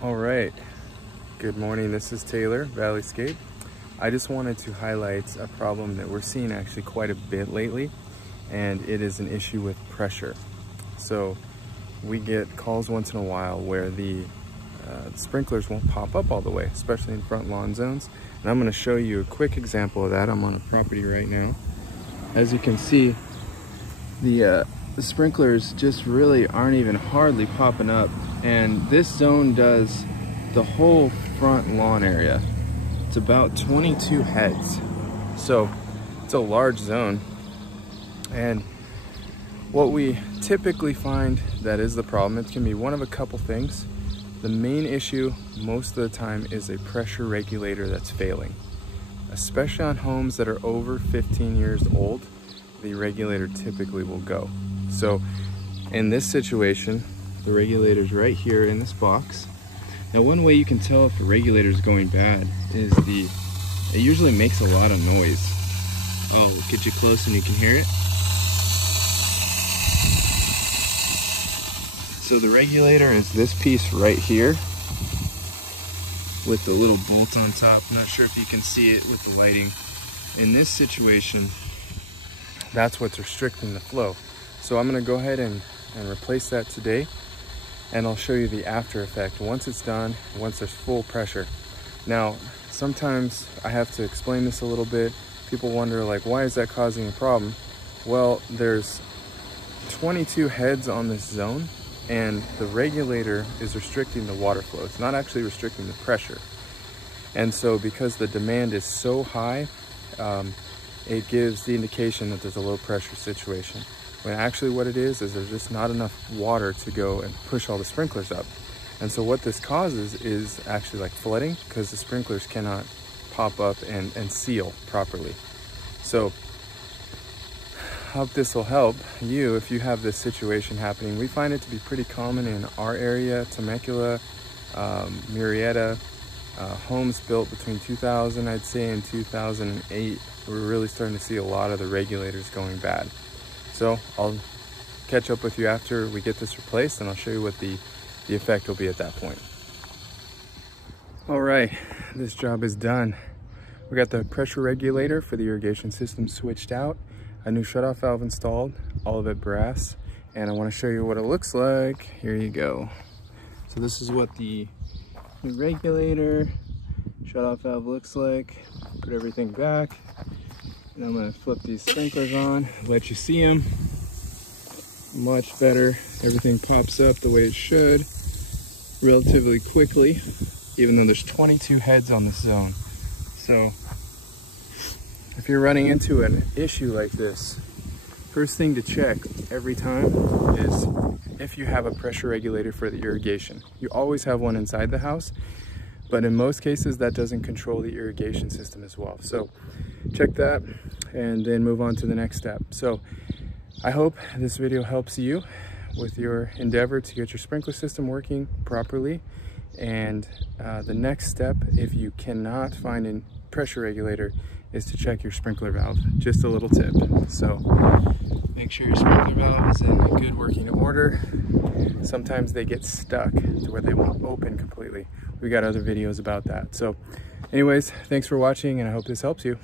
All right, good morning. This is Taylor, Valleyscape. I just wanted to highlight a problem that we're seeing actually quite a bit lately, and it is an issue with pressure. So we get calls once in a while where the sprinklers won't pop up all the way, especially in front lawn zones. And I'm going to show you a quick example of that. I'm on a property right now. As you can see, the sprinklers just really aren't even hardly popping up, and this zone does the whole front lawn area. It's about 22 heads, so it's a large zone. And what we typically find that is the problem, it can be one of a couple things. The main issue most of the time is a pressure regulator that's failing, especially on homes that are over 15 years old. The regulator typically will go. So in this situation, the regulator's right here in this box. Now, one way you can tell if a regulator is going bad is it usually makes a lot of noise. Oh, we'll get you close and you can hear it. So the regulator is this piece right here with the little bolt on top. I'm not sure if you can see it with the lighting. In this situation, that's what's restricting the flow. So I'm gonna go ahead and replace that today, and I'll show you the after effect once it's done, once there's full pressure. Now, sometimes I have to explain this a little bit. People wonder, like, why is that causing a problem? Well, there's 22 heads on this zone, and the regulator is restricting the water flow. It's not actually restricting the pressure. And so because the demand is so high, it gives the indication that there's a low pressure situation. When actually what it is there's just not enough water to go and push all the sprinklers up. And so what this causes is actually like flooding, because the sprinklers cannot pop up and seal properly. So I hope this will help you if you have this situation happening. We find it to be pretty common in our area, Temecula, Murrieta, homes built between 2000, I'd say, and 2008. We're really starting to see a lot of the regulators going bad. So I'll catch up with you after we get this replaced, and I'll show you what the effect will be at that point. All right, this job is done. We got the pressure regulator for the irrigation system switched out, a new shutoff valve installed, all of it brass, and I want to show you what it looks like. Here you go. So this is what the regulator shutoff valve looks like. Put everything back, and I'm going to flip these sprinklers on, let you see them. Much better. Everything pops up the way it should relatively quickly, even though there's 22 heads on this zone. So if you're running into an issue like this, first thing to check every time is if you have a pressure regulator for the irrigation. You always have one inside the house, but in most cases that doesn't control the irrigation system as well. So check that and then move on to the next step. So I hope this video helps you with your endeavor to get your sprinkler system working properly. And the next step, if you cannot find a pressure regulator, is to check your sprinkler valve. Just a little tip. So make sure your sprinkler valve is in good working order. Sometimes they get stuck to where they won't open completely. We got other videos about that. So anyways, thanks for watching, and I hope this helps you.